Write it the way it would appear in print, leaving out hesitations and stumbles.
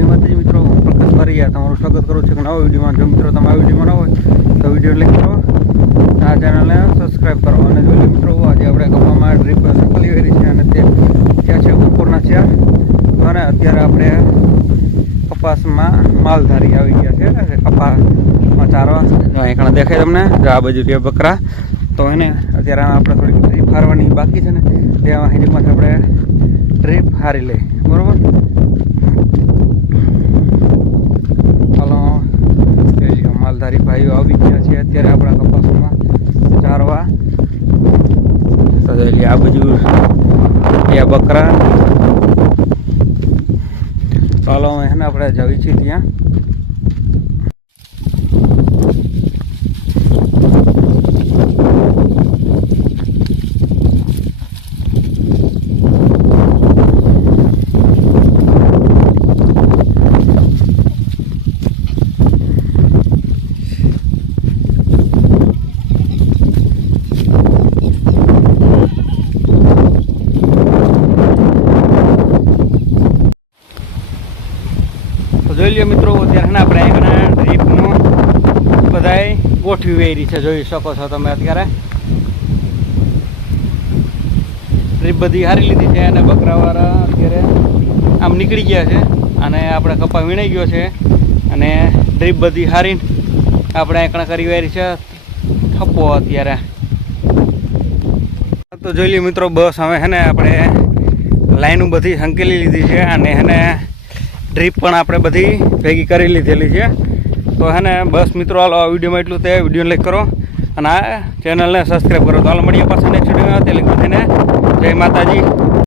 જય માતાજી મિત્રો, હું પ્રકાશ બારીયા તમારું સ્વાગત કરું છું નવા વિડીયોમાં। જો મિત્રો તમે આ વિડીયોમાં ન હોય તો વિડીયો લાઈક કરો, આ ચેનલને સબસ્ક્રાઈબ કરો અને જો મિત્રો આજે આપણે કપામાં ડ્રીપ સંકલી વેરી છે અને તે ત્યાં છે બપોરના 4 અને અત્યારે આપણે કપાસમાં માલધારી આવી ગયા છે। કપાસમાં ચારવા અહીં દેખાય તમને, આ બાજુ તે બકરા તો એને અત્યારે આપણે થોડીક ડ્રીપ હારવાની બાકી છે ને ત્યાં હિંડીમાં આપણે ડ્રીપ હારી લઈ, બરોબર। હાલો માલધારી ભાઈઓ આવી ગયા છે અત્યારે આપણા કપાસમાં ચારવા। તો આ બાજુ એ બકરા ચાલો એને આપણે જવી છીએ ત્યાં। જોઈ લો મિત્રો, અત્યારે આપણે અહીંયા ડ્રીપનું બધાય ગોઠવી વેરી છે, જોઈ શકો છો તમે। અત્યારે ડ્રીપ બધી હારી લીધી છે અને બકરાવાળા અત્યારે આમ નીકળી ગયા છે અને આપણે કપા વીણાઈ ગયો છે અને ડ્રીપ બધી હારીને આપણે એકણા કરી વેરી છે થપ્પો અત્યારે। તો જોઈ લો મિત્રો, બસ હવે છે ને આપણે લાઈનો બધી સંકેલી લીધી છે અને એને ડ્રીપ પણ આપણે બધી ભેગી કરી લીધેલી છે। તો હે ને બસ મિત્રો, હાલો આ વિડીયોમાં એટલું તે વિડીયોને લાઈક કરો અને આ ચેનલને સબસ્ક્રાઈબ કરો। તો હાલો મળીએ પાછા નેક્સ્ટ વિડીયોમાં, તે લઈને જય માતાજી।